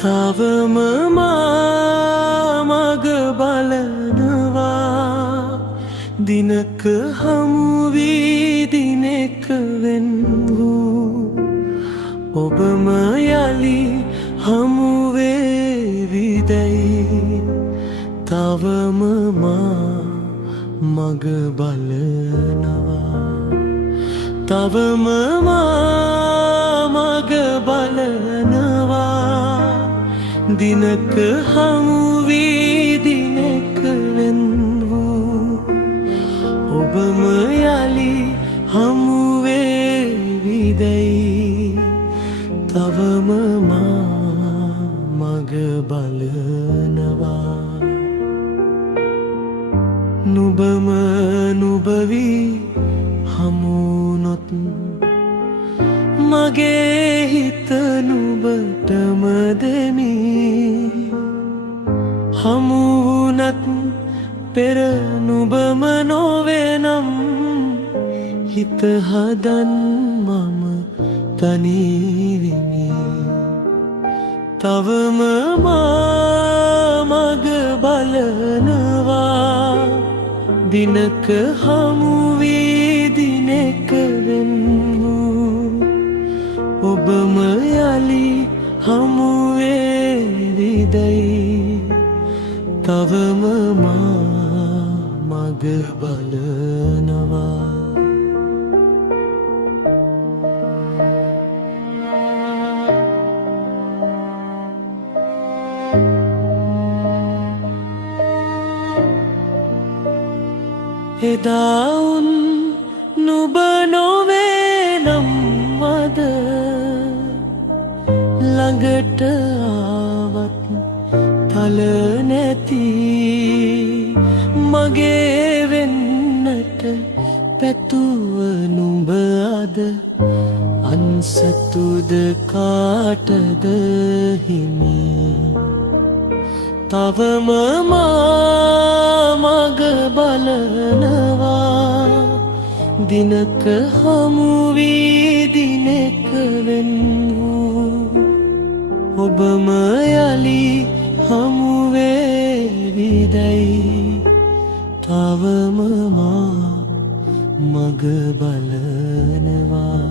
තවම මා මග බලනවා දිනක හමු වී දිනෙක වෙන් වූ ඔබම යලි හමු වේවිදැයි තවම මා මග බලනවා තවම මා මග බලනවා දිනක හමු වී දිනෙක වෙන් වූ ඔබම යලි හමු වේවිදැයි තවම මා මග බලනවා නුඹම නුඹ වී හමුනොත් මගේ හිත නුඹටම දෙමි හමු වුණත් පෙර නුඹම නොවේනම් හිත හදන් මම තනි වෙමි තවම මා මග බලනවා දිනක හමු වී දිනෙක වෙන් වූ ඔබම යලි හමු වේවිදැයි තවම මා මග බලනවා එදා උන් නුඹ නොවේනම් වද ළඟට ආවත් තල නැති මගේ වෙන්නට පැතුව නුඹ අද අන්සතුද කාටද හිමි තවම මා මග බලනවා දිනක හමු වී දිනෙක වෙන් වූ ඔබම යලි හමු වේවිදැයි තවම මා මග බලනවා